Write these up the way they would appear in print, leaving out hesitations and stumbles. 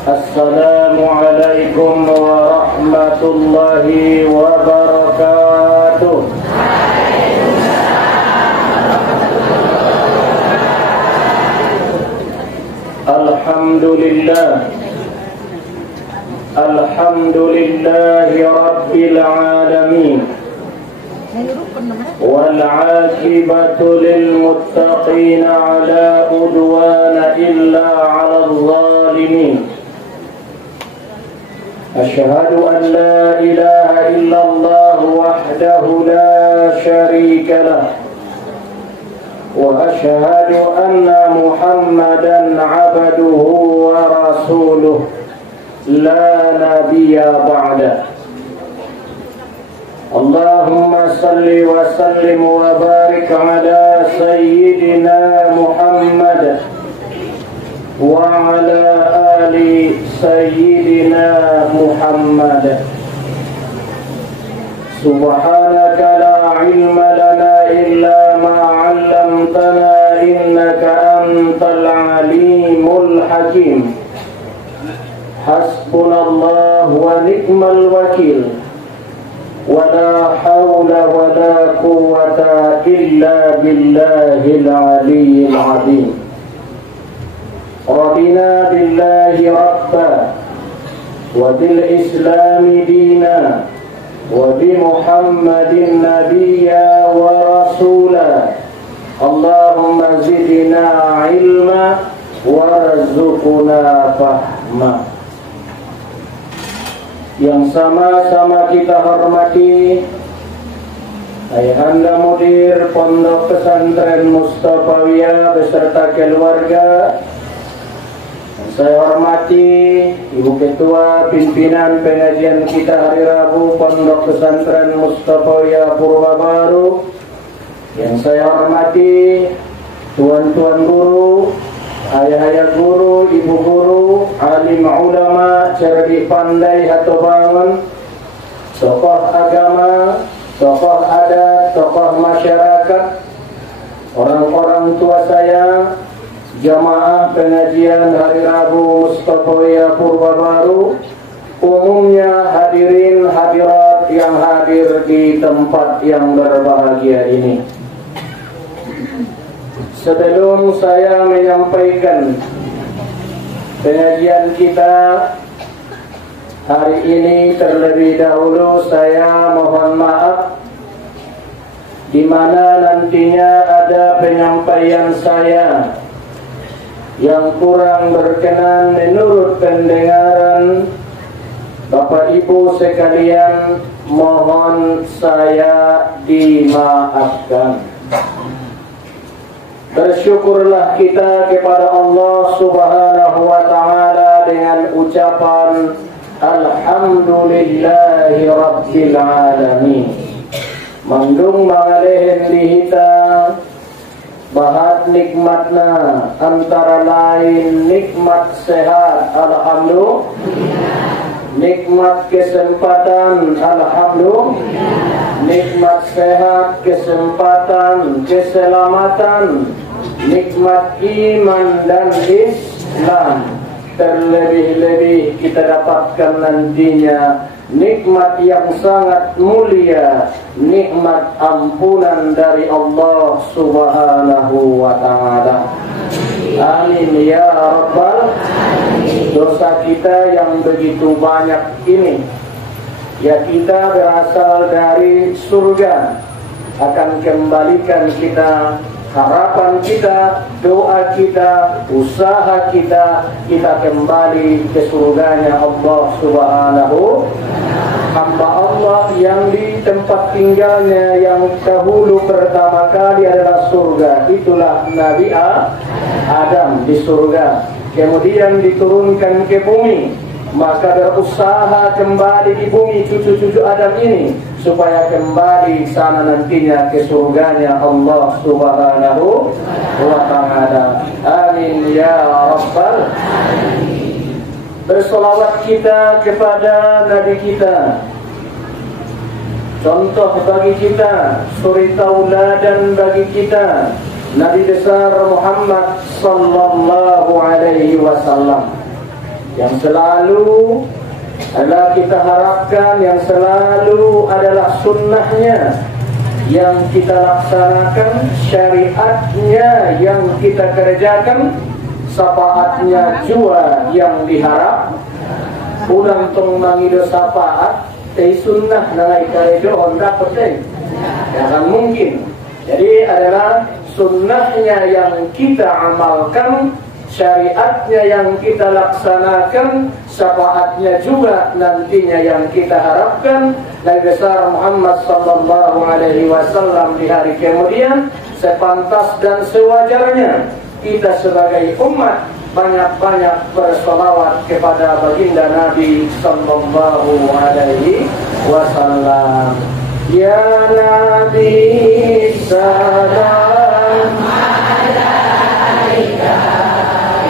Assalamualaikum warahmatullahi wabarakatuh. Alhamdulillah, alhamdulillahi rabbil alamin, wal aqibatu lil muttaqin ala udwana illa 'alal zalimin. Asyhadu an la ilaha illallah wahdahu la syarika lah, wa asyhadu anna Muhammadan 'abduhu wa rasuluh la nabiyya ba'da. Allahumma salli wa sallim wa barik ala sayyidina Muhammad wa ala ali sayyidina Muhammad. Subhanaka la ilma lana illa ma 'allamtana innaka antal alimul hakim. Hasbunallahu wa ni'mal wakil, wa la hawla wa la quwwata illa billahil aliyyil azim. Radina billahi rabba wa bil islami dina wa bi Muhammadin nabiyya wa rasula. Allahumma zidna ilma warzuqna fahma. Yang sama-sama kita hormati Ayahanda Mudir Pondok Pesantren Mustafawiyah beserta keluarga. Saya hormati Ibu Ketua Pimpinan Pengajian kita hari Rabu Pondok Pesantren Mustafawiyah Purwabaru. Yang saya hormati tuan-tuan guru, ayah-ayah guru, ibu guru, alim ulama, cerdik pandai atau bangun, tokoh agama, tokoh adat, tokoh masyarakat, orang-orang tua saya, jamaah pengajian hari Rabu Mustafawiyah Purwabaru, umumnya hadirin hadirat yang hadir di tempat yang berbahagia ini. Sebelum saya menyampaikan pengajian kita hari ini, terlebih dahulu saya mohon maaf di mana nantinya ada penyampaian saya yang kurang berkenan menurut pendengaran Bapak Ibu sekalian, mohon saya dimaafkan. Bersyukurlah kita kepada Allah Subhanahu wa ta'ala dengan ucapan Alhamdulillahi Rabbil Alamin. Mangdung mangalehen dihita bahat nikmatna, antara lain nikmat sehat, alhamdulillah, nikmat kesempatan, alhamdulillah, nikmat sehat, kesempatan, keselamatan, nikmat iman dan Islam. Terlebih-lebih kita dapatkan nantinya nikmat yang sangat mulia, nikmat ampunan dari Allah Subhanahu wa ta'ala. Amin ya Rabbal. Dosa kita yang begitu banyak ini, ya kita berasal dari surga, akan kembalikan kita, harapan kita, doa kita, usaha kita, kita kembali ke surganya Allah Subhanahu. Hamba Allah yang di tempat tinggalnya yang dahulu pertama kali adalah surga, itulah Nabi Adam di surga, kemudian diturunkan ke bumi, maka berusaha kembali di bumi cucu-cucu Adam ini supaya kembali sana nantinya ke surganya Allah Subhanahu wa ta'ala. Amin ya Rabbal. Bersolawat kita kepada Nabi kita, contoh bagi kita, suri tauladan bagi kita, Nabi besar Muhammad sallallahu alaihi wasallam. yang selalu adalah kita harapkan, yang selalu adalah sunnahnya yang kita laksanakan, syariatnya yang kita kerjakan, syafaatnya jua yang diharap. Ulang tong mangido syafaat tei sunnah nalai karejo onda penting, jangan mungkin. Jadi adalah sunnahnya yang kita amalkan, syariatnya yang kita laksanakan, syafaatnya juga nantinya yang kita harapkan. Nabi besar Muhammad sallallahu alaihi wasallam di hari kemudian, sepantas dan sewajarnya kita sebagai umat banyak-banyak bersolawat kepada baginda Nabi sallallahu alaihi wasallam. Ya Nabi salam alaika,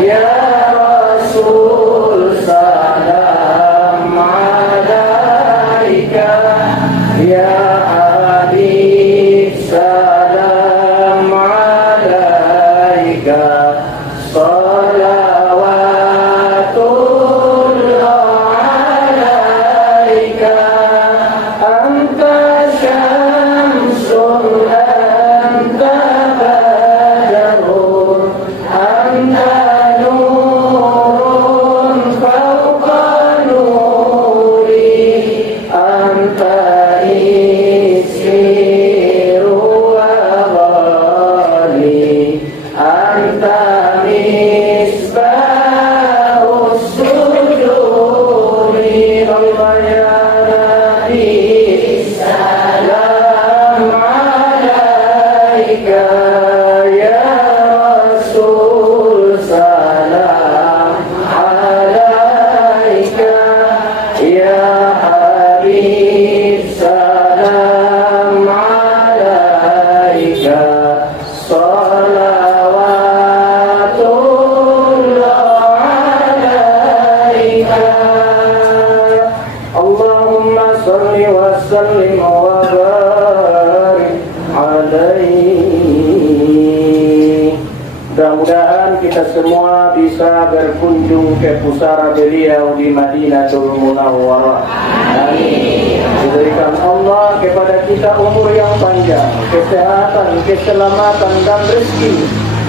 ya Rasul salam alaika, ya Habib salam alaika, salawatullah alaika, anta syamsun anta badrun anta nurun fawqa nuri, anta isiru wa ghali, anta misbahus sujudi. Allah ya Nabi salam alaika, ya Rasul salam alaika, ya Habib salam alaika, salawatullah alaika. Allahumma salli wa sallim wa barik alaihi. Mudah-mudahan kita semua bisa berkunjung ke pusara beliau di Madinatul Munawwarah. Amin. Diberikan Allah kepada kita umur yang panjang, kesehatan, keselamatan dan rezeki.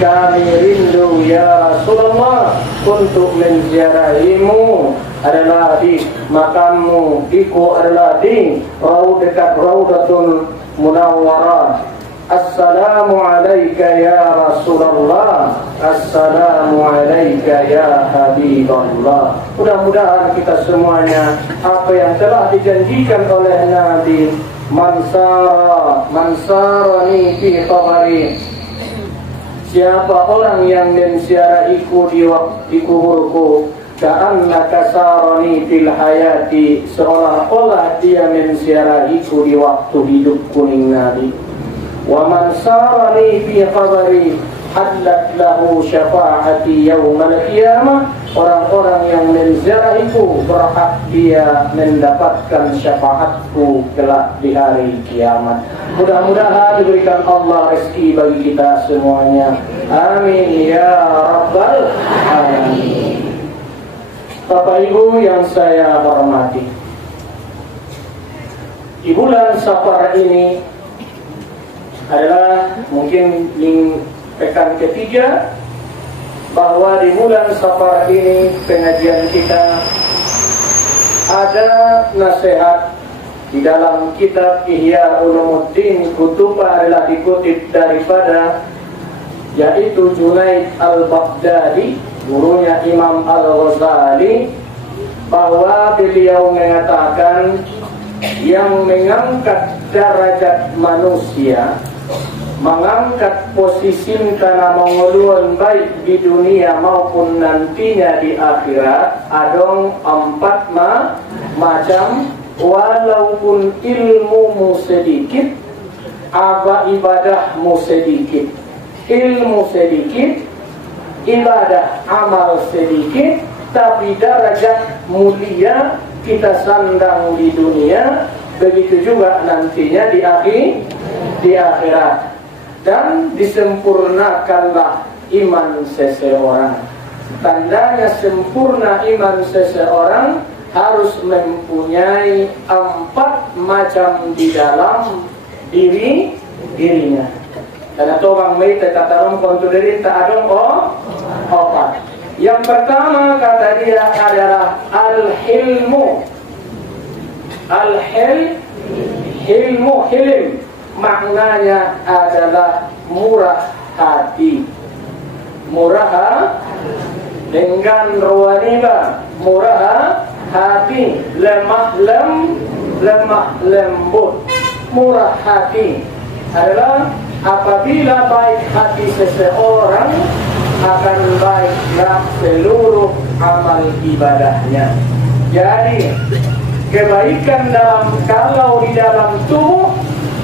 Kami rindu ya Rasulullah untuk menziarahimu, adalah di makammu, iku adalah di dekat Raudatul Munawwarah. Assalamu alayka ya Rasulullah, assalamu alayka ya Habiballah. Mudah-mudahan kita semuanya apa yang telah dijanjikan oleh Nabi, mansarani fi qabri, siapa orang yang menziarahiku di kuburku, ka'annaka sarani fil hayati, seolah-olah dia menziarahiku di waktu hidup kuning Nabi. Wa man sarani fi qabri hadlat lahu syafaati yaumal qiyamah, orang-orang yang menziarahiku berhak dia mendapatkan syafaatku kelak di hari kiamat. Mudah-mudahan diberikan Allah rezeki bagi kita semuanya. Amin ya rabbal alamin. Bapak Ibu yang saya hormati, di bulan Safar ini adalah mungkin pekan ketiga, bahwa di bulan Safar ini pengajian kita ada nasihat di dalam kitab Ihya Ulumuddin. Kutubah adalah dikutip daripada yaitu Junaid al-Baghdadi, gurunya Imam Al-Ghazali, bahwa beliau mengatakan yang mengangkat derajat manusia, mengangkat posisi karena mengulun baik di dunia maupun nantinya di akhirat, adong 4 macam. Walaupun ilmumu sedikit, ibadahmu sedikit, ilmu sedikit, ibadah amal sedikit, tapi derajat mulia kita sandang di dunia, begitu juga nantinya di akhirat. Dan disempurnakanlah iman seseorang. tandanya sempurna iman seseorang harus mempunyai 4 macam di dalam dirinya. Karena orang may tetatarong kontrolerin taadong opat. Yang pertama kata dia adalah al-hilmu. Hilm maknanya adalah murah hati. Murah dengan ruwaniba, murah hati, lemah lembut. Murah hati adalah apabila baik hati seseorang akan baiklah seluruh amal ibadahnya. Jadi kebaikan kalau di dalam tubuh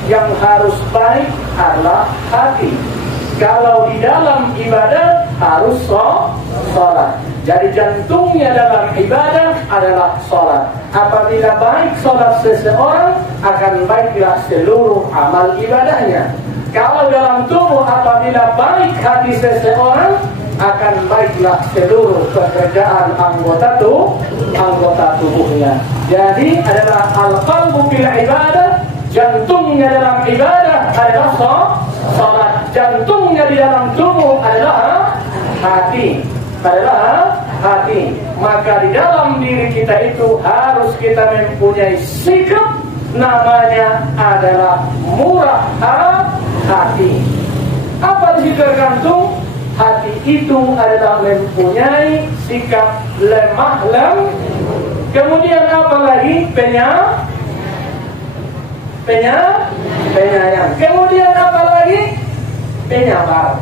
yang harus baik adalah hati. Kalau di dalam ibadah harus sholat. Jadi jantungnya dalam ibadah adalah sholat. Apabila baik sholat seseorang, akan baiklah seluruh amal ibadahnya. Kalau dalam tubuh apabila baik hati seseorang, akan baiklah seluruh pekerjaan anggota tubuhnya. Jadi adalah al-qalbu fil ibadah, jantungnya dalam ibadah adalah sholat. Jantungnya di dalam tubuh adalah hati. Maka di dalam diri kita itu harus kita mempunyai sikap namanya adalah murah hati. Apa di tergantung? Hati itu adalah mempunyai sikap lemah Kemudian apa lagi? Penyayang. Kemudian apa lagi? Penyabar.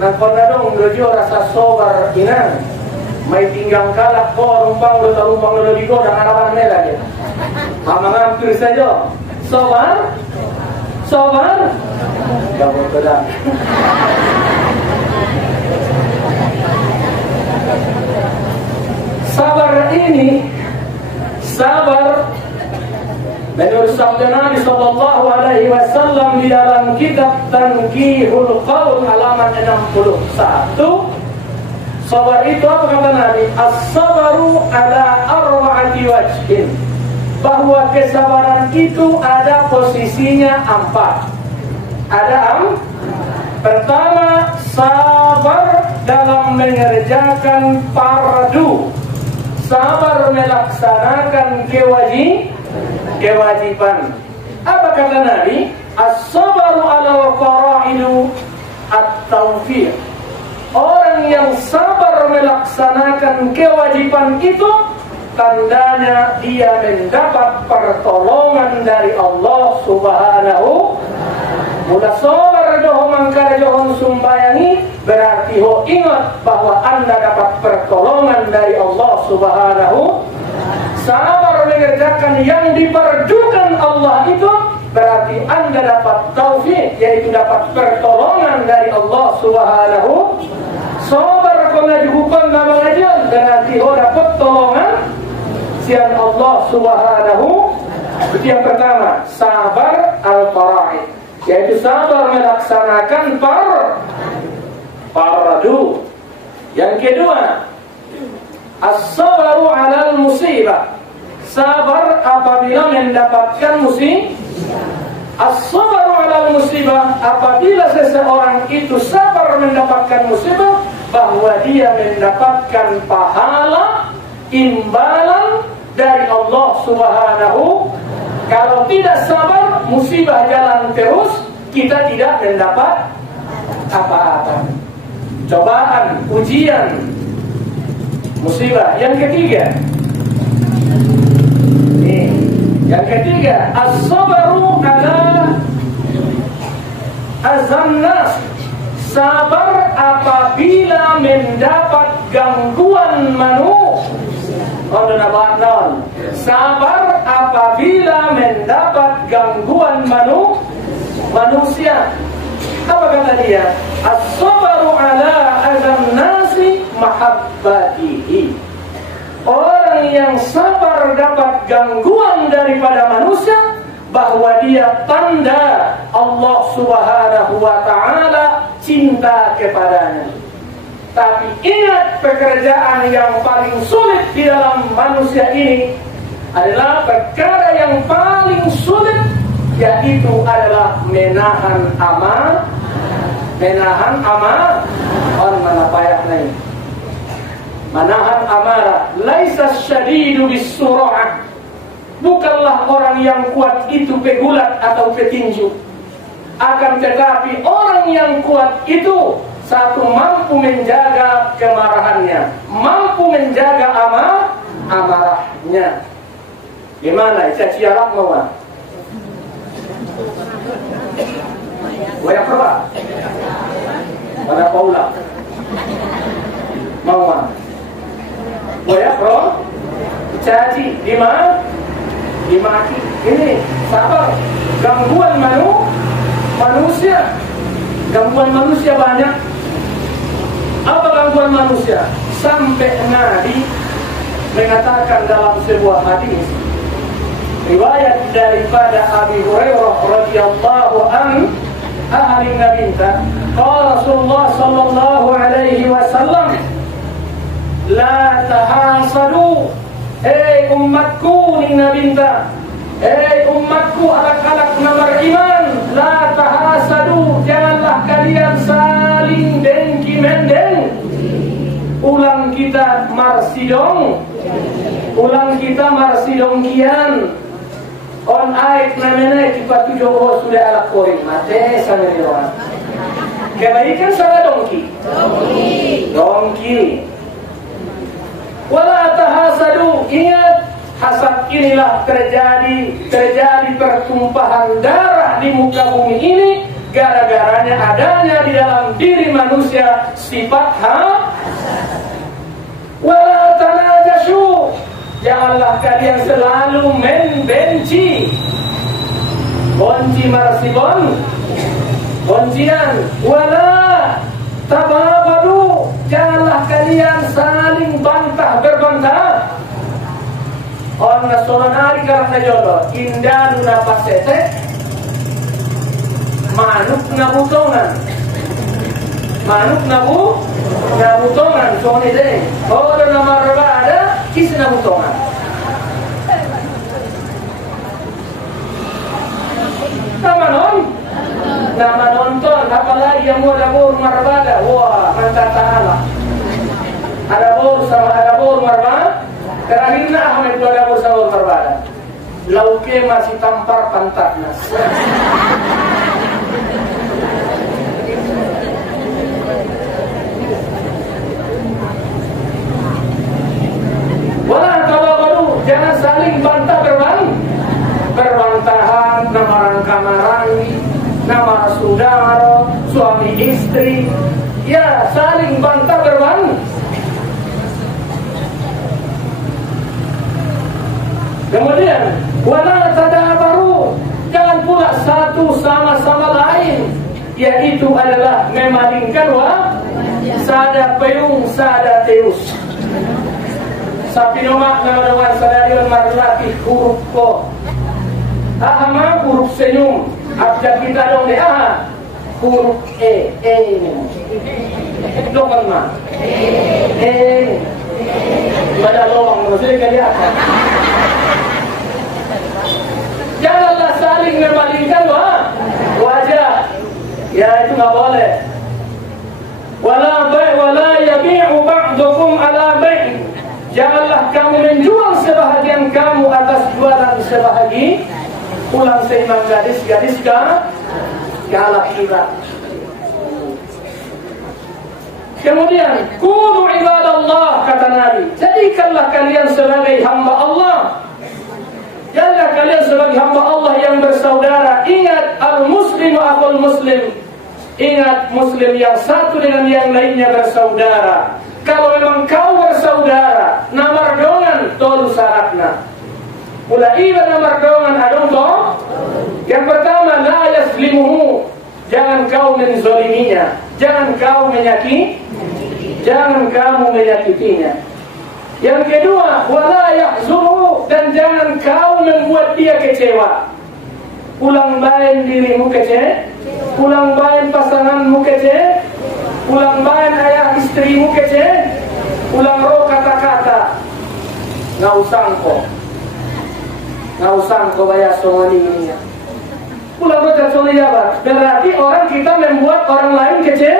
Nang pernah dong dojo rasa sobar inang. May tinggang kalak ko rumpang lo di ko dan arawan nila dia. Mga hampir saja. Sobar. Gabon ko lang. Sabar menurut sabda Nabi sallallahu alaihi wasallam di dalam kitab Tanqihul Qaul halaman 61. Sabar itu apa kata Nabi? As-sabaru ala arba'ati wajhin. Bahwa kesabaran itu ada posisinya 4. Pertama, sabar dalam mengerjakan fardu. Sabar melaksanakan kewajiban. Apa kata Nabi? As-sabaru ala fara'idu at-tawfiq. Orang yang sabar melaksanakan kewajiban itu tandanya dia mendapat pertolongan dari Allah Subhanahu. Mula sabar johong mangkara johong sumbayangi, berarti ho ingat bahwa Anda dapat pertolongan dari Allah Subhanahu. Sabar mengerjakan yang diperjukan Allah itu berarti Anda dapat taufik, yaitu dapat pertolongan dari Allah Subhanahu. Sabar kalau dihukum nama ngajian berarti ho dapat tolongan sian Allah Subhanahu. Itu yang pertama, sabar al-fara'id, yaitu sabar melaksanakan fardu. Yang kedua, as-sabaru 'alal musibah. Sabar apabila mendapatkan musibah. As-sabaru 'alal musibah, apabila seseorang itu sabar mendapatkan musibah, bahwa dia mendapatkan pahala imbalan dari Allah Subhanahu. Kalau tidak sabar, musibah jalan terus, kita tidak mendapat apa-apa. Cobaan, ujian, musibah. Yang ketiga, as-sabaru ala azannas. Sabar apabila mendapat gangguan sabar apabila mendapat gangguan manusia. Apa kata dia? As-sabaru ala azannasi mahabbatihi. Orang yang sabar dapat gangguan daripada manusia, bahwa dia tanda Allah Subhanahu wa ta'ala cinta kepadanya. Tapi ingat, pekerjaan yang paling sulit di dalam manusia ini adalah perkara yang paling sulit, yaitu adalah menahan amarah. On mana payahnya. Menahan amarah. Laisa syadidu bisur'ah. Bukanlah orang yang kuat itu pegulat atau petinju. Akan tetapi orang yang kuat itu satu, mampu menjaga kemarahannya, mampu menjaga amarahnya. Gimana? Caci Arab mau? Waya perba? Pada Paula mau? Waya pro? Caci di mana? Dimaki. Ini sabar. Gangguan manusia. Gangguan manusia banyak. Apa gangguan manusia? Sampai Nabi mengatakan dalam sebuah hadis, riwayat daripada Abi Hurairah radhiyallahu anhu, ahli nabinta, qala Rasulullah sallallahu alaihi wasallam, la tahasadu, hei umatku ni nabinta, hei umatku anak-anak namar iman, la tahasadu, janganlah kalian saling dengki mendeng. Ulang kita marsidong, ulang kita marsidongkian. On ayat namanya kita tujuh sudah ala korin mate sama dia. Kebaikan sama dongki. Wala tahasadu, ingat, hasad inilah terjadi pertumpahan darah di muka bumi ini, gara-garanya adanya di dalam diri manusia sifat wala tanajashu, janganlah kalian selalu membenci. Bonci marsibon, boncian. Wala tabagadu, janganlah kalian saling bantah berbantah. On nasonari karena jodoh indah nuna pasete manuk nabutongan. Manuk nabutongan, soalnya deh. Kalau ada nama reba ada, kisi nabutongan. Nama nonton, apalagi yang mau dapur marbada, wah mantap taala. Ada bor marbada, terakhirnya Ahmed itu ada bor sama marbada. Lauke masih tampar pantatnya. Wala tabagadu, jangan saling bantah berbantahan, nama rangka-marangi, nama saudara, suami istri, ya saling bantah berbantah. Kemudian wala tadabaru, jangan pula satu sama lain, yaitu adalah memalingkan sada payung sada teus. Sapi nomak nama sadarion marlaki huruf ko. Ahama huruf senyum. Abjad kita dong deh huruf e. Dokan ma. Pada lowang maksudnya kelihatan. Janganlah saling memalingkan wajah. Ya itu nggak boleh. Wala yabi'u ba'dukum ala bai'. Janganlah kamu menjual sebahagian kamu atas jualan sebahagian. Pulang seimbang gadis galak kita. Kemudian kunu ibadallah, kata Nabi, jadikanlah kalian sebagai hamba Allah. Jadilah kalian sebagai hamba Allah yang bersaudara. Ingat, al-muslimu akhul muslim. Ingat, muslim yang satu dengan yang lainnya bersaudara. Kalau memang kau bersaudara, namardongan tolu syaratna. Mula iba namardongan adong to. Yang pertama, la yaslimuhu, jangan kau menzoliminya, jangan kau menyakitinya. Yang kedua, wala yahzunuhu, dan jangan kau membuat dia kecewa. ulang bain dirimu kece, ulang bain pasanganmu kece, ulang bain ayah istrimu kece, ulang roh kata-kata. Nggak usangko bayar somalinya. Ulang roh kata berarti orang kita membuat orang lain kece.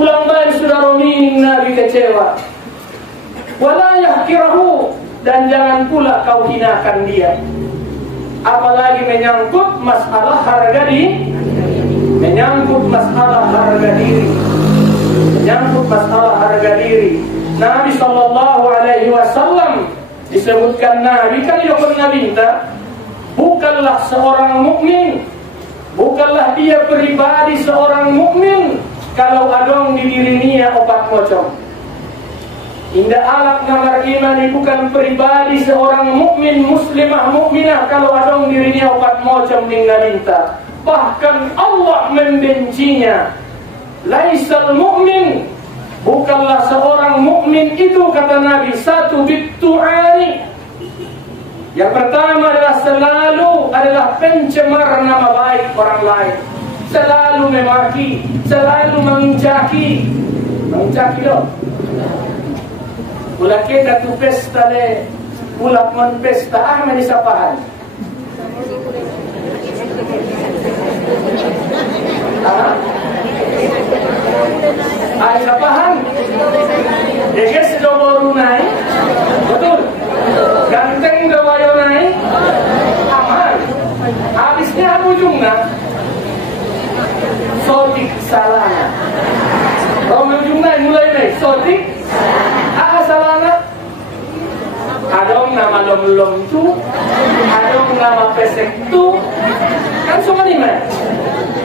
Ulang bain sudah romining Nabi kecewa. Wala yahkirahu, dan jangan pula kau hinakan dia. Apalagi menyangkut masalah harga diri, menyangkut masalah harga diri, menyangkut masalah harga diri. Nabi sallallahu alaihi wasallam disebutkan Nabi kan yang minta, bukanlah seorang mukmin, bukanlah dia pribadi seorang mukmin kalau adong di dirinya obat mocong. Indah alat ngamar iman bukan pribadi seorang mukmin muslimah mukminah kalau adong dirinya obat mocong tinggal minta. Bahkan Allah membencinya. Laisal mu'min, bukanlah seorang mukmin itu kata Nabi satu bittu'ani. Yang pertama adalah pencemar nama baik orang lain. Selalu memaki, selalu mengincaki loh. Ulah kita tu pesta le, ulah mon pesta manisapahan. Ay sapahan. Deges do borunai. Betul. Ganteng do bayonai. Aman. Habisnya ujungnya sotik salana. Ujungnya mulai nih sotik. Salana, adong nama lom tu, adong nama pesek tu, kan semua ni mah.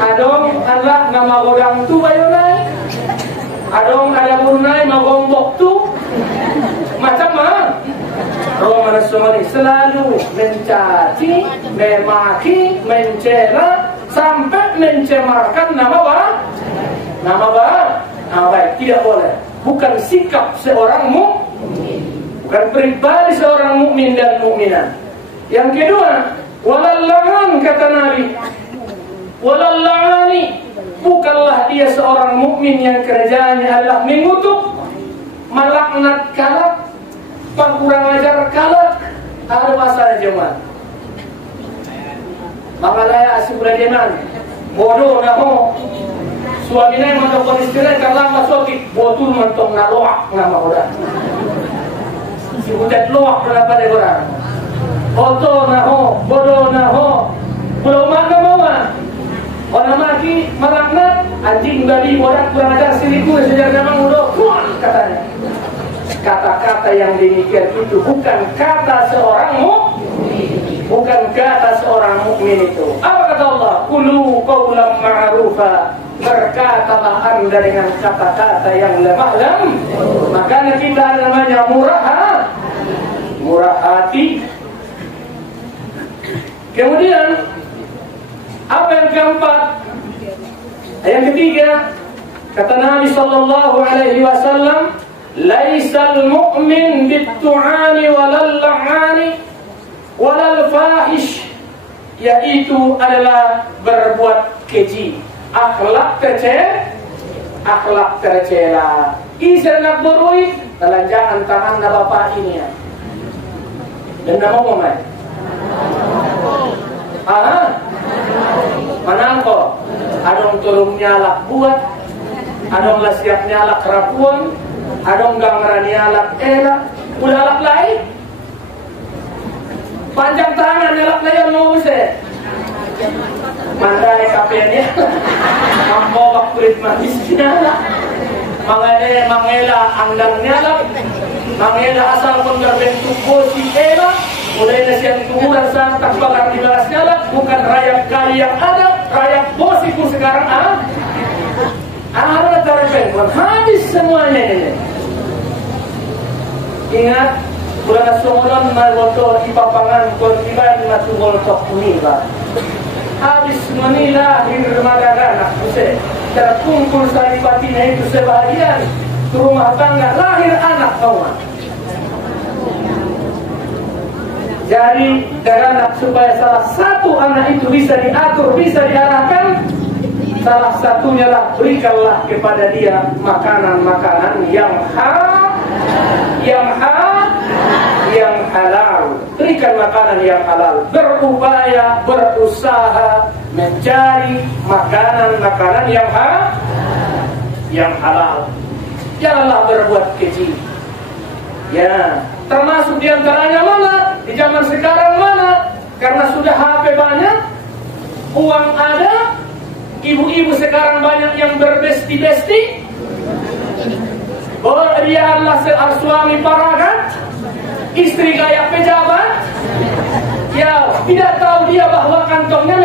Adong Allah nama godang tu bayonai, adong ada burnai magombok tu, macam mana? Roman semua ni selalu mencaci, memaki, mencela, sampai mencemarkan nama baik tidak boleh. Bukan sikap seorang mukmin, bukan pribadi seorang mukmin dan mukminah. Yang kedua, walallangan kata Nabi, walallani, bukanlah dia seorang mukmin yang kerjanya adalah mengutuk, melaknat kalak, kurang ajar kalak. Ada masalah jemaah. Makalaya asiburajenan, bodoh naho. Suaminya yang mentok istilah kalau masuk botul mentok naloak nama orang. Si budak loak berapa deh orang. Oto naho, bodoh naho, pulau mana bawa. Orang maki melaknat anjing babi orang kurang ajar siriku sejarah memang udah kuat katanya. Kata-kata yang demikian itu bukan kata seorang mukmin, bukan kata seorang mukmin itu. Apa kata Allah? Qulu qawlan ma'rufa. Berkatalah anda dengan kata-kata yang lemah lem. Makanya kita ada namanya murah hati. Kemudian apa yang keempat? Yang ketiga kata Nabi sallallahu alaihi wasallam, laisal mu'min bittu'ani walal la'ani walal fahish, yaitu adalah berbuat keji, akhlak tercela. Isar nak boroi telanjangan tangan na bapak ini ya. Dan nama momai. Manangko. Adong turun nyalak buat, adong lah siap nyalak rapuan, adong gangran nyalak ela, udah alak lain. Panjang tangan nyalak lain mau se. Mandai kapenya, mambobak kulit manisnya lah, mangela andang nyalak, mangela asal pun berbentuk bosi ela, mulai nasihat kuburan santak bakar di balas nyalak, bukan rakyat kali yang ada, rakyat bosiku sekarang ada terbentuk, habis semuanya ini. Ingat, bulan Ramadan magoto ipapangan kontiban masuk goltok niba. Habis menila hirmadagan akuse terkumpul sari batinnya itu sebahagian ke rumah tangga lahir anak kawan. Jadi dengan supaya salah satu anak itu bisa diatur, bisa diarahkan, salah satunya lah berikanlah kepada dia makanan-makanan yang halal. Berikan makanan yang halal. Berupaya, berusaha mencari makanan-makanan yang halal. Janganlah berbuat keji. Ya, termasuk diantaranya mana? Di zaman sekarang mana? Karena sudah HP banyak, uang ada, ibu-ibu sekarang banyak yang berbesti-besti. Oh, dia adalah suami paragat, istri gaya pejabat. Ya, tidak tahu dia bahwa kantongnya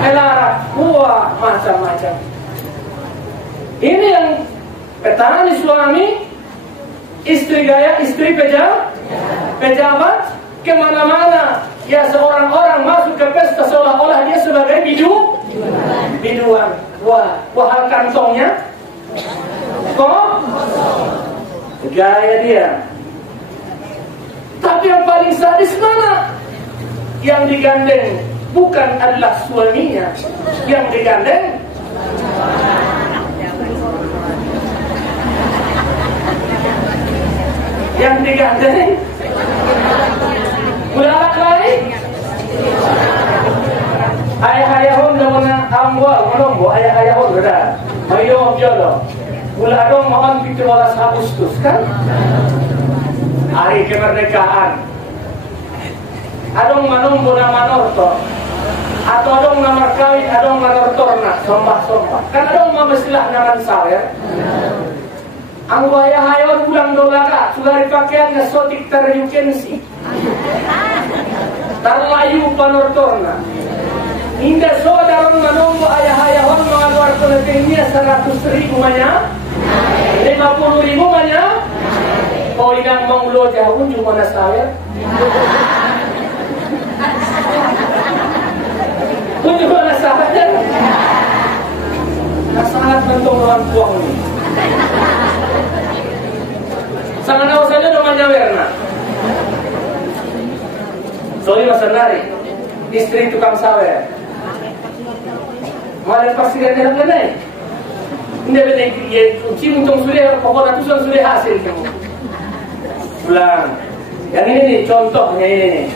melarat. Wah, macam-macam. Ini yang petani suami, istri gaya, istri pejabat, kemana-mana. Ya, seorang orang masuk ke pesta seolah-olah dia sebagai biduan. Wah, kantongnya kok gaya dia. Tapi yang paling sadis mana? Yang digandeng bukan adalah suaminya, yang digandeng bulalak lain. Ayah-ayahon na mga amwa, manombo, ayah-ayahon benar. Mayo jolo. Mula dong mohon 17 Agustus kan? Hari kemerdekaan. Adong manombo na manorto. Atau adong namar kawin, adong manortorna, sombah-sombah. Kan adong mamasilah naman sawer. Ang ayah-ayahon bulang dolaka, sudah dipakaiannya sotik teryukensi. Tarlayu panortorna. Hingga saudara manombo ayah-ayahon mengaluar koneknya 100.000 banyak, 50.000 banyak. Oh, inang manglo jauh cuma nasawer. Unjuk nasawer. Nasahat bentuk orang buang ini. Sangat tahu saja dengan nyawerna. Sorry Mas Nari, istri tukang sawer. Malah pasti dia tidak mengenai. Ini benar, ya cincong sudah, pokoknya tujuan sudah hasil kamu. Pulang. Yang ini nih contohnya ini nih.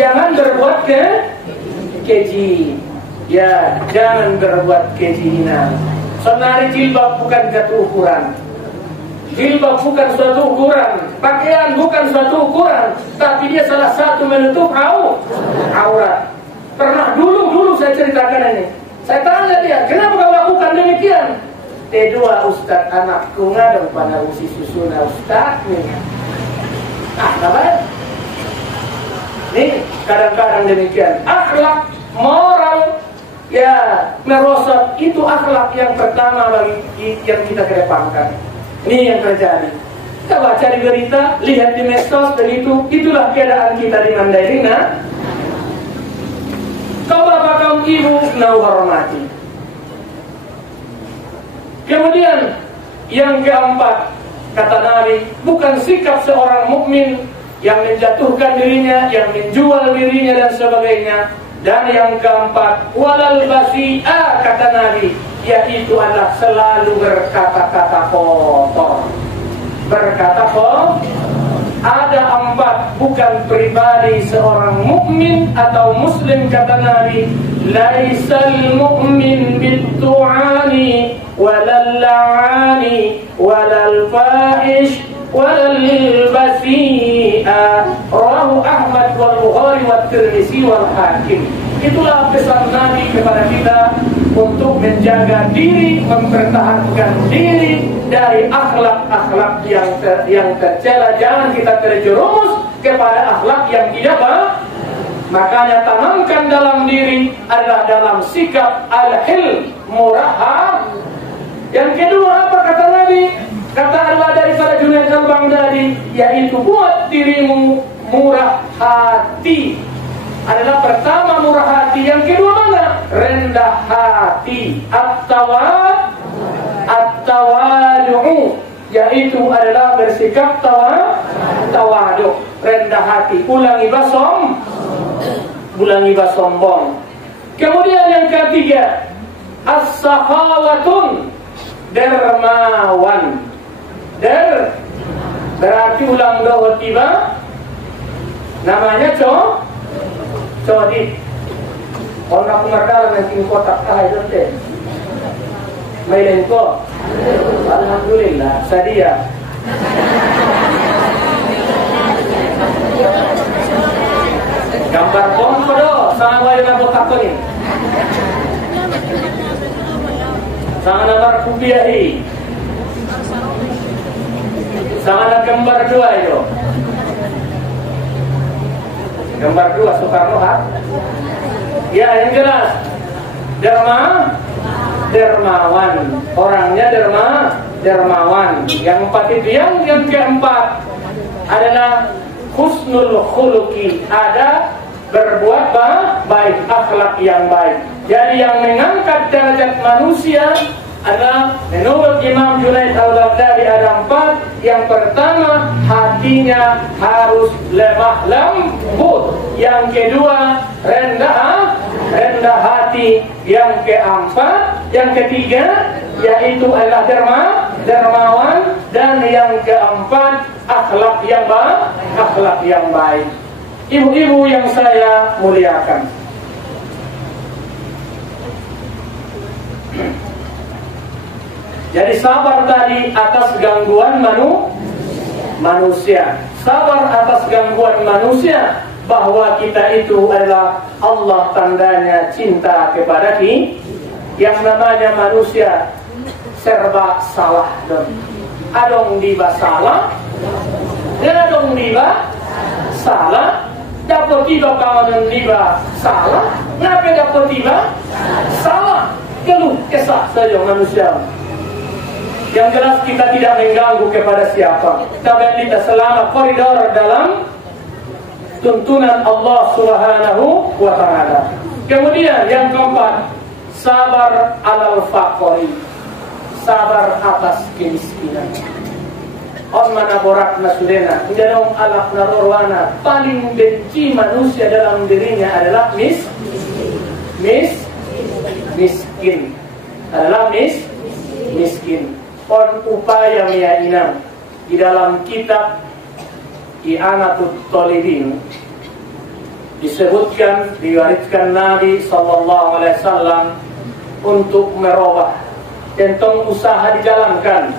Jangan berbuat keji. Ya, jangan berbuat kejinan. Sonari jilbab bukan satu ukuran. Jilbab bukan suatu ukuran, pakaian bukan suatu ukuran, tapi dia salah satu menutup aurat. Pernah dulu saya ceritakan ini. Saya tanya dia, kenapa kau lakukan demikian? Kedua Ustaz anakku ngadong pada usi susuna Ustaz nih. Apa? Nih kadang-kadang demikian. Akhlak, moral, ya merosot itu akhlak yang pertama bagi yang kita kedepankan. Ini yang terjadi. Kita baca di berita, lihat di medsos, begitu. Itulah keadaan kita di Mandailing. Kau bapak, kaum ibu, nau hormati. Kemudian yang keempat, kata Nabi, bukan sikap seorang mukmin yang menjatuhkan dirinya, yang menjual dirinya dan sebagainya. Dan yang keempat, walal basi'a, kata Nabi, yaitu adalah selalu berkata-kata kotor. Berkata kotor. Ada 4 bukan pribadi seorang mukmin atau muslim, kata Nabi. Laisal mu'min bit-tu'ani walal la'ani walal fahish walal basi'a. Rawahu Ahmad wal Bukhari wal Tirmizi wal Hakim. Itulah pesan Nabi kepada kita untuk menjaga diri, mempertahankan diri dari akhlak-akhlak yang tercela. Jangan kita terjerumus kepada akhlak yang tidak baik. Makanya tanamkan dalam diri adalah dalam sikap al-hilm, murah. Yang kedua apa kata Nabi? Kata Allah daripada Junaid al-Baghdadi, yaitu buat dirimu murah hati. Adalah pertama murah hati, yang kedua mana? Rendah hati. At-tawadu'u, yaitu adalah bersikap At-tawadhu, rendah hati. Ulangi sombong. Kemudian yang ketiga, as-sakhawatun, dermawan. Berarti ulang doa tiba, namanya codit. Orang pengertian nanti kotak itu teh. Mailengko. Alhamdulillah, sadia. Gambar pompo do, sama dengan botak ini. Sama nomor kubiahi. Sama gambar 2 itu. Gambar 2 Soekarno Hatta. Ya, yang jelas dermawan. Orangnya dermawan. Yang keempat adalah husnul khuluqi, ada berbuat baik, akhlak yang baik. Jadi yang mengangkat derajat manusia adalah menurut Imam Junaid Al-Baghdadi ada 4. Yang pertama, hatinya harus lemah lembut. Yang kedua, rendah hati. Yang keempat, yang ketiga yaitu adalah dermawan, dan yang keempat akhlak yang baik. Ibu-ibu yang saya muliakan, jadi sabar tadi atas gangguan manusia. Sabar atas gangguan manusia, bahwa kita itu adalah Allah tandanya cinta kepada kita. Yang namanya manusia serba salah. Adong diba salah, adong diba salah. Dapat tiba kawanan diba salah, ngapa dapat tiba salah? Keluh kesah saja manusia. Yang jelas kita tidak mengganggu kepada siapa. Tapi kita selama koridor dalam tuntunan Allah Subhanahu wa ta'ala. Kemudian yang keempat, sabar alal faqri, sabar atas kemiskinan. On mana borak nasudena, menjadong alak narorwana, paling benci manusia dalam dirinya adalah miskin. Adalah miskin. On upaya miyainam di dalam kitab I'anatul Talibin disebutkan, diwariskan Nabi sallallahu alaihi wasallam untuk merubah tentang usaha dijalankan.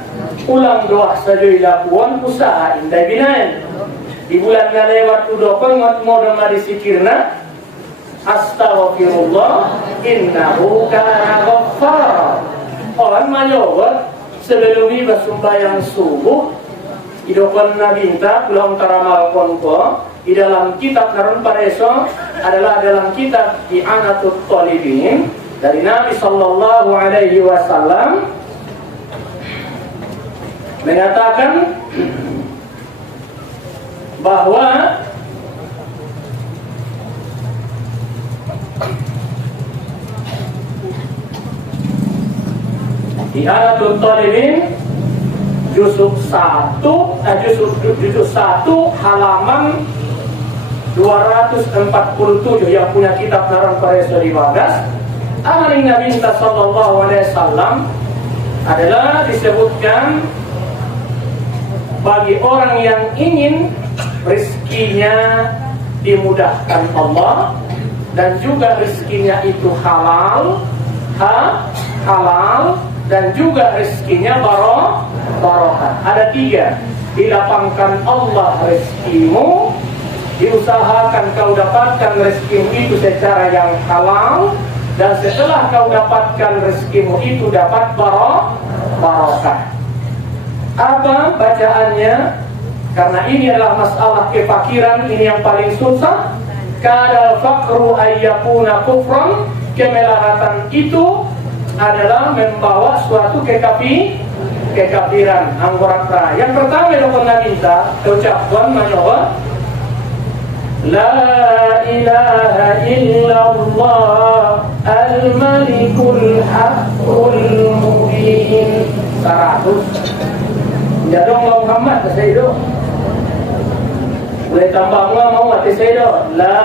Ulang doa saja dilakukan, usaha indah binain. Di bulan yang lewat udah pengot modal disikirna, astaghfirullah innahu kana ghaffar. Orang menjawab sebelum ibadah sembahyang subuh, idokon Nabi minta pulang taramal konko di dalam kitab Narun Pareso adalah dalam kitab I'anatul Talibin dari Nabi sallallahu alaihi wasallam mengatakan bahwa I'anatul Talibin juzuk 1 halaman 247 yang punya kitab Narun Pareso di Bagas. Amaring Nabi sallallahu alaihi wasallam adalah disebutkan bagi orang yang ingin rezekinya dimudahkan Allah dan juga rezekinya itu halal dan juga rezekinya barokah. Ada 3. Dilapangkan Allah rezekimu, diusahakan kau dapatkan rezekimu itu secara yang halal, dan setelah kau dapatkan rezekimu itu dapat barokah. Apa bacaannya? Karena ini adalah masalah kefakiran, ini yang paling susah. Kadal faqru ayyakuna kufran, kemelaratan itu adalah membawa suatu kekafiran anggoran pra. Yang pertama yang pernah minta ucapan menyawa La ilaha illallah al-malikul haqqul mubin 100. Ya dong Muhammad saya itu. Boleh tambah mau hati saya dah. La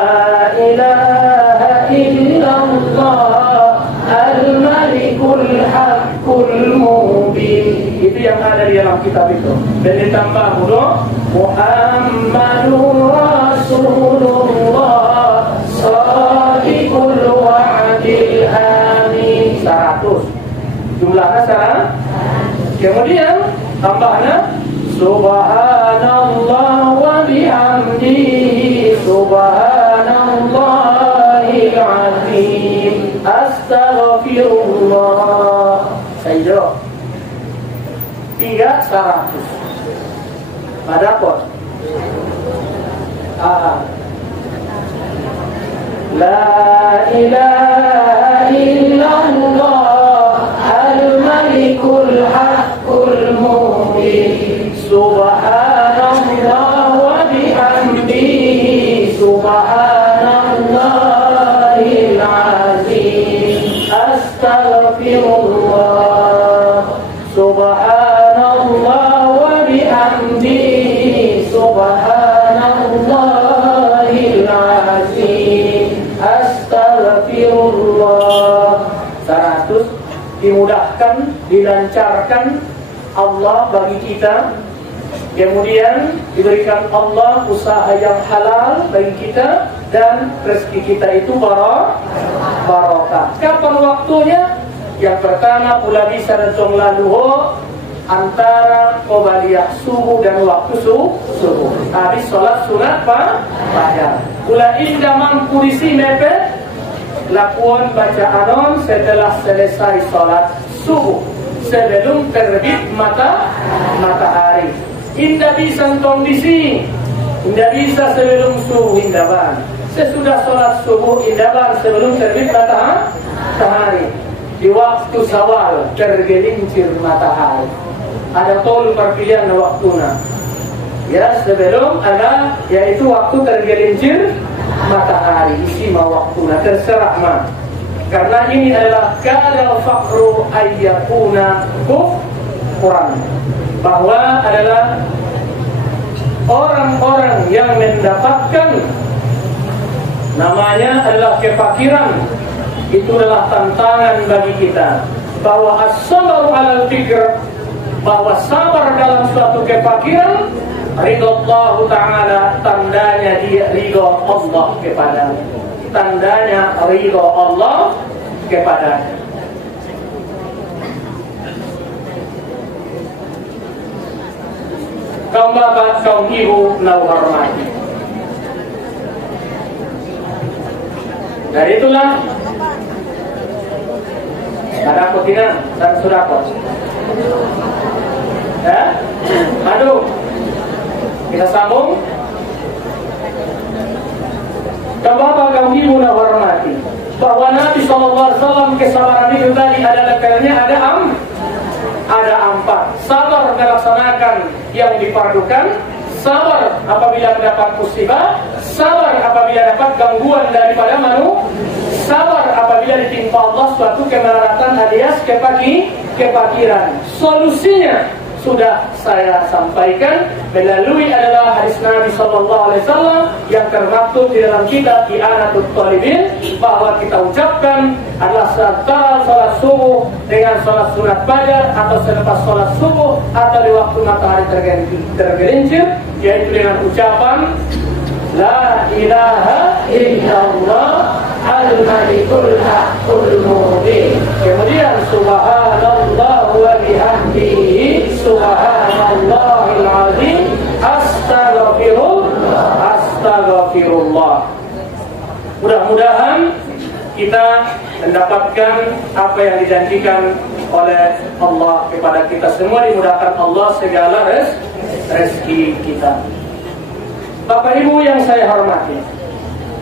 ilaha illallah al-malikul haqqul mubin. Itu yang ada di dalam kitab itu. Dan ditambah mudah Muhammadur Rasulullah shadiqul wa'dil amin. 100. Jumlahnya sekarang. Kemudian tambahnya Subhanallah wa bihamdihi Subhanallahil azim Astaghfirullah. Saya jawab 300. Ada apa? La ilaha illallah al-malikul haqqul mubin Subhanallah wa bihamdihi Subhanallahil azim Astaghfirullah Subhanallah wa bihamdihi Subhanallahil azim Astaghfirullah. 100. Dimudahkan, dilancarkan Allah bagi kita. Kemudian diberikan Allah usaha yang halal bagi kita. Dan rezeki kita itu barokah. Kapan waktunya? Yang pertama pula bisa dan laluho antara qobaliyah subuh dan waktu subuh. Habis sholat sunat fajar. Pula indah mampu disi mepet lakukan bacaan setelah selesai sholat subuh sebelum terbit matahari. Indah bisa kondisi, indah bisa sebelum subuh indah ban. Sesudah sholat subuh indah ban sebelum terbit matahari. Di waktu zawal tergelincir matahari. Ada tol perpilihan waktunya. Ya sebelum ada yaitu waktu tergelincir matahari. Isi ma waktunya terserah mah. Karena ini adalah kadal faqru ayyakuna kufran, bahwa adalah orang-orang yang mendapatkan namanya adalah kefakiran. Itu adalah tantangan bagi kita, bahwa as-sabru 'alal fikr, bahwa sabar dalam suatu kefakiran, ridha Allah Ta'ala, tandanya dia ridha Allah kepadanya. Tandanya ridha Allah kepadanya. Kaum bapak, kaum ibu, nau hormati. Dari itulah ada kotinan dan sudakot. Ya, aduh, kita sambung. Kaum bapak, kaum ibu, nau hormati, bahwa Nabi SAW kesabaran itu tadi adalah karena ada 4. Sabar melaksanakan yang difardukan, sabar apabila mendapat musibah, sabar apabila dapat gangguan daripada sabar apabila ditimpa Allah suatu kemelaratan alias kefakiran. Solusinya sudah saya sampaikan melalui adalah hadis Nabi SAW yang termaktub di dalam kitab I'anatul Talibin, bahwa kita ucapkan adalah antara sholat subuh dengan sholat sunat fajar, atau selepas sholat subuh atau di waktu matahari tergelincir, yaitu dengan ucapan La ilaha illallah al-malikul haqqul mubin. Kemudian subhanallah wa bihamdihi subhanallahil azim astaghfirullah. Mudah-mudahan kita mendapatkan apa yang dijanjikan oleh Allah kepada kita semua. Dimudahkan Allah segala rezeki kita. Bapak Ibu yang saya hormati,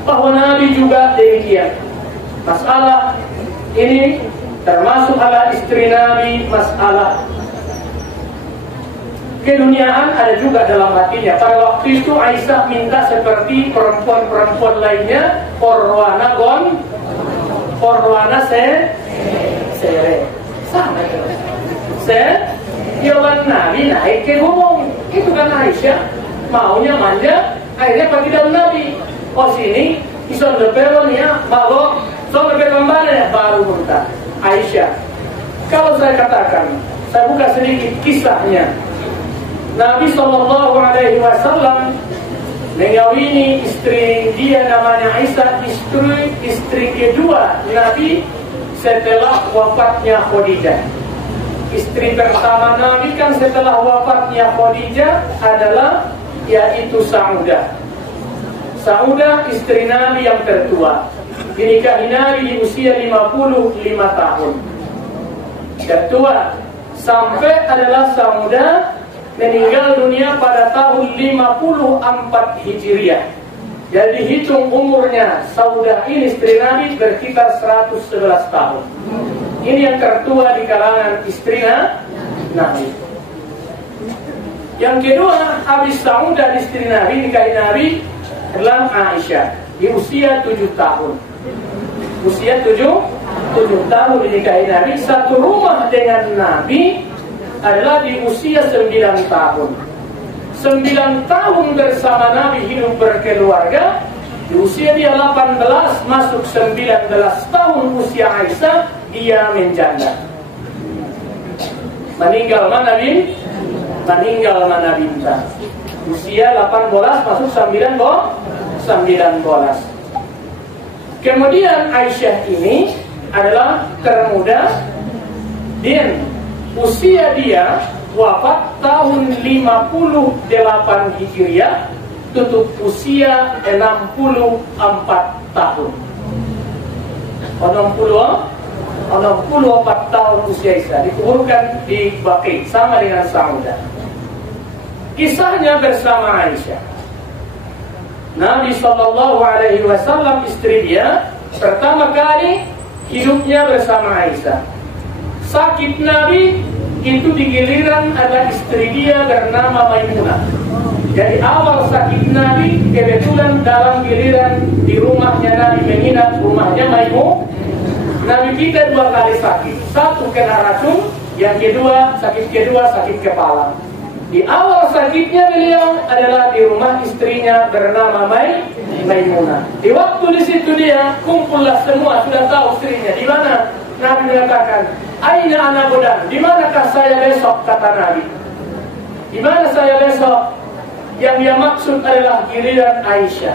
bahwa Nabi juga demikian. Masalah ini termasuk ala istri Nabi, masalah keduniaan ada juga dalam hatinya. Pada waktu itu Aisyah minta seperti perempuan-perempuan lainnya, porwana sere. Sama Yawan Nabi naik ke gunung. Itu kan Aisyah maunya manja Akhirnya pagi dalam Nabi, oh sini ison lepelon ya, bago so lepelon mana ya, baru muntah. Aisyah, kalau saya katakan, saya buka sedikit kisahnya. Nabi SAW mengawini istri dia namanya Aisyah, istri kedua Nabi setelah wafatnya Khadijah. Istri pertama Nabi kan setelah wafatnya Khadijah adalah yaitu Saudah. Saudah istri Nabi yang tertua. Dinikahi Nabi di usia 55 tahun. Tertua sampai adalah Saudah meninggal dunia pada tahun 54 Hijriah. Jadi hitung umurnya Saudah ini istri Nabi berkitar 111 tahun. Ini yang tertua di kalangan istri Nabi. Yang kedua, habis Saudah istri Nabi, nikahi Nabi adalah Aisyah di usia 7 tahun. Usia 7 tahun dinikahi Nabi. Satu rumah dengan Nabi adalah di usia 9 tahun. 9 tahun bersama Nabi hidup berkeluarga. Di usia dia 18 masuk 19 tahun usia Aisyah, dia menjanda. Meninggal mana bin? Meninggal mana binta. Usia 18 masuk 19. Kemudian Aisyah ini adalah termuda dan usia dia wafat tahun 58 Hijriah, tutup usia 64 tahun. 64 tahun usia Aisyah, dikuburkan di Baqi sama dengan Saudah. Kisahnya bersama Aisyah. Nabi SAW istri dia pertama kali hidupnya bersama Aisyah. Sakit Nabi itu di giliran ada istri dia bernama Maimunah. Jadi awal sakit Nabi kebetulan dalam giliran di rumahnya Nabi menginap rumahnya Maimunah. Nabi kita 2 kali sakit. Satu kena racun, yang kedua sakit kepala. Di awal sakitnya beliau adalah di rumah istrinya bernama Maimunah. Di waktu di situ dia kumpullah semua, sudah tahu istrinya di mana. Nabi mengatakan, "Aina ana godan? Di manakah saya besok?" kata Nabi. Di mana saya besok? Yang dia maksud adalah giliran Aisyah.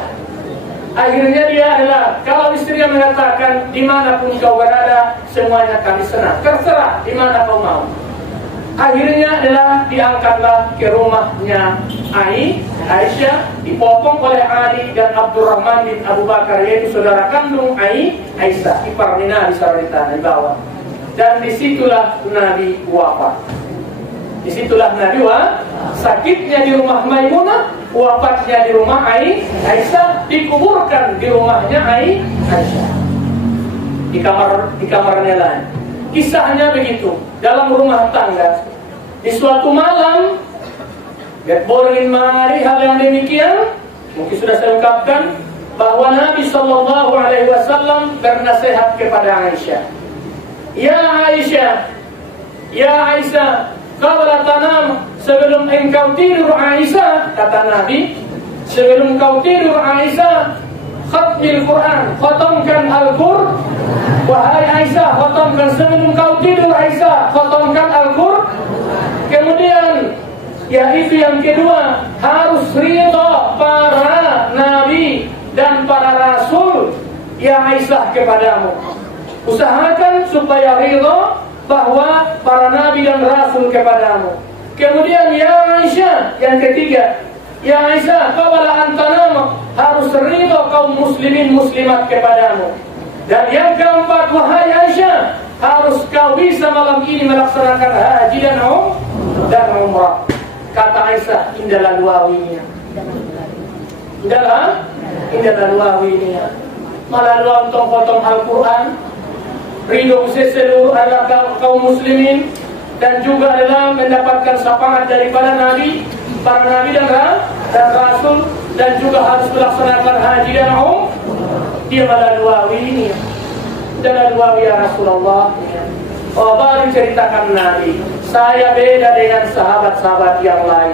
Akhirnya dia adalah, kalau istrinya mengatakan dimanapun kau berada, semuanya kami senang. Terserah di mana kau mau. Akhirnya adalah diangkatlah ke rumahnya Aisyah, dipopong oleh Ali dan Abdurrahman bin Abu Bakar, yaitu saudara kandung Aisyah, ipar Nabi Sarita di bawah. Dan disitulah Nabi wafat. Disitulah Nabi sakitnya di rumah Maimunah, wafatnya di rumah Aisyah, dikuburkan di rumahnya Aisyah. Di kamarnya lain. Kisahnya begitu dalam rumah tangga. Di suatu malam, borongin mari hal yang demikian, mungkin sudah saya ungkapkan bahwa Nabi SAW bernasihat kepada Aisyah. Ya Aisyah, qabla tanam, sebelum engkau tidur Aisyah, kata Nabi, sebelum kau tidur Aisyah, khatmil Quran, khatamkan Al-Qur'an. Wahai Aisyah, khatamkan sebelum kau tidur Aisyah, khatamkan Al-Qur'an. Kemudian yaitu yang kedua, harus ridha para nabi dan para rasul ya Aisyah kepadamu. Usahakan supaya ridha bahwa para nabi dan rasul kepadamu. Kemudian ya Aisyah, yang ketiga, ya Aisyah, qabla an tanam, harus ridha kaum muslimin muslimat kepadamu. Dan yang keempat, wahai Aisyah, harus kau bisa malam ini melaksanakan haji dan umrah. Kata Aisyah, indalah luawinya. Indalah luawinya. Malah luang potong Al-Quran, ridho seluruh adalah kaum muslimin, dan juga adalah mendapatkan syafaat daripada Nabi, para Nabi dan Rasul, dan juga harus melaksanakan haji dan umrah. Dia malah luawi ini, dan luawi ya Rasulullah. Oh, baru ceritakan Nabi, saya beda dengan sahabat-sahabat yang lain.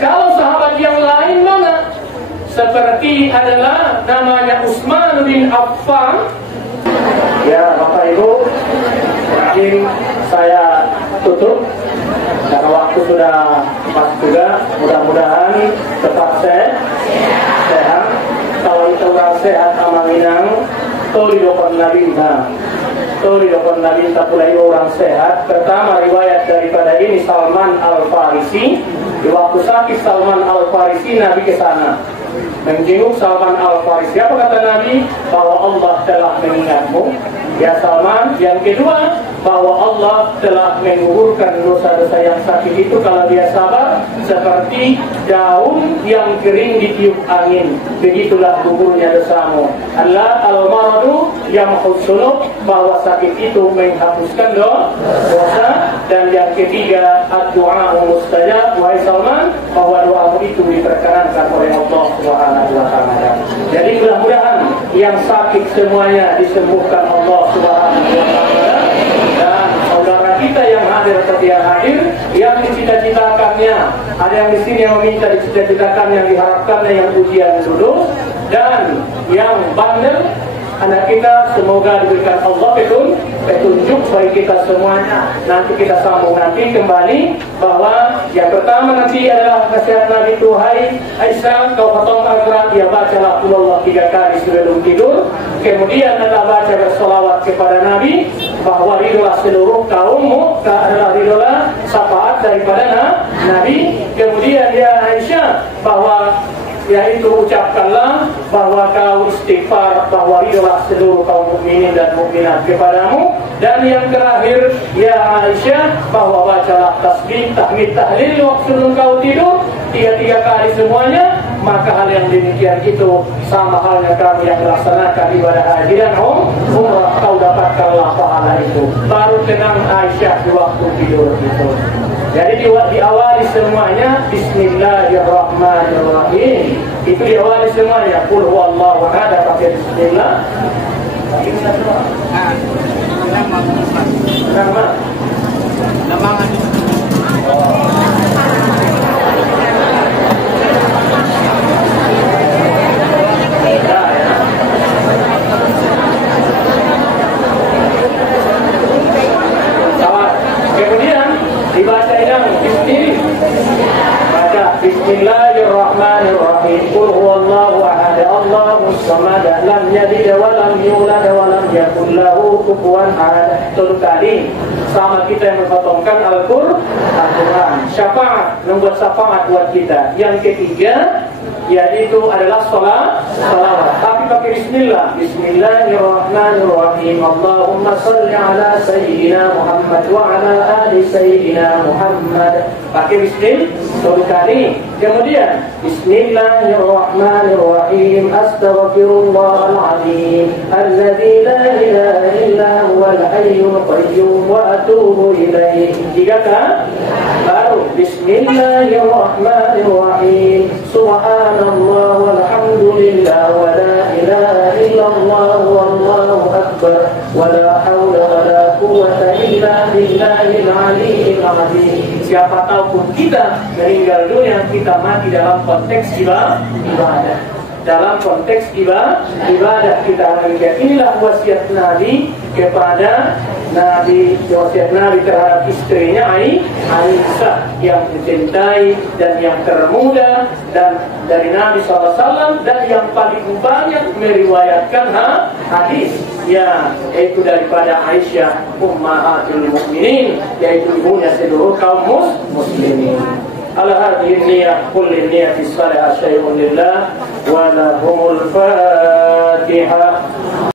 Kalau sahabat yang lain mana seperti adalah namanya Utsman bin Affan. Ya Bapak Ibu, mungkin saya tutup karena waktu sudah pas juga. Mudah-mudahan tetap sehat. Kalau itu orang sehat amalinang, toli dokon Nabi tak pulai orang sehat. Pertama riwayat daripada ini Salman Al-Farisi. Di waktu sakit Salman Al-Farisi Nabi ke sana menjenguk Salman Al-Farisi. Apa kata Nabi? Bahwa Allah telah mengingatmu ya Salman. Yang kedua, bahwa Allah telah menggugurkan dosa-dosa yang sakit itu kalau dia sabar, seperti daun yang kering ditiup angin, begitulah gugurnya dosamu. Allah al-maradu yamhus dzunub, bahwa sakit itu menghapuskan dosa. Dan yang ketiga, ad-du'a mustajab, wahai Salman, bahwa doamu itu diperkenankan oleh Allah Subhanahu wa taala. Jadi mudah-mudahan yang sakit semuanya disembuhkan Allah Subhanahu wa taala. Dan saudara kita yang hadir atau tidak hadir, yang dicita-citakannya, ada yang di sini yang meminta dicita-citakan, yang diharapkannya yang ujian lulus, dan yang bandel, anak kita semoga diberikan Allah petunjuk bagi kita semuanya. Nanti kita sambung nanti kembali bahwa yang pertama nanti adalah nasihat Nabi itu, hai Aisyah, kau potong Al-Quran, dia bacalah Allah 3 kali sebelum tidur. Kemudian adalah baca bersolawat kepada Nabi, bahwa ridolah seluruh kaummu adalah ridolah syafaat daripada Nabi. Kemudian ya Aisyah, bahwa yaitu ucapkanlah bahwa kau istighfar, bahwa ridolah seluruh kaum mukminin dan mukminat kepadamu. Dan yang terakhir ya Aisyah, bahwa bacalah tasbih, tahmid, tahlil waktu kau tidur 3 kali semuanya. Maka hal yang demikian itu sama halnya kami yang melaksanakan ibadah haji dan umrah, kau dapatkanlah pahala itu. Baru tenang Aisyah di waktu tidur itu. Jadi diawali semuanya Bismillahirrahmanirrahim. Itu diawali semuanya. Qul huwallahu ahad, pakai bismillah. Nama. Kemudian dibaca yang Bismillahirrahmanirrahim. Qul huwallahu ahad, Allahus samad, lam yalid wa lam yulad wa lam yakul lahu kufuwan ahad. Itu tadi sama kita yang memotongkan Al-Quran. Syafaat, membuat syafaat buat kita. Yang ketiga yaitu adalah salawat, tapi pakai bismillah. Bismillahirrahmanirrahim. Allahumma salli ala sayyidina Muhammad wa ala ali sayyidina Muhammad. Pakai bismillah 1 kali. Kemudian Bismillahirrahmanirrahim. Astaghfirullahaladzim alladzi la ilaha illa huwal hayyul qayyum wa atubu ilaih. 3 kali. Baru Bismillahirrahmanirrahim. Subhanallah walhamdulillah wa la ilaha illallah wallahu akbar wa la hawla wa la quwwata illa billahil aliyyil azim. Siapa tahu pun kita meninggal dunia, kita mati dalam konteks ibadah. Dalam konteks ibadah kita demikian. Inilah wasiat Nabi kepada wasiat Nabi terhadap istrinya Aisyah yang dicintai dan yang termuda dan dari Nabi SAW, dan yang paling banyak meriwayatkan hadis yaitu daripada Aisyah ummahatul mukminin, yaitu ibunya seluruh kaum muslimin. على هذه النية كل النية الصالحة شيء لله ولهم الفاتحة.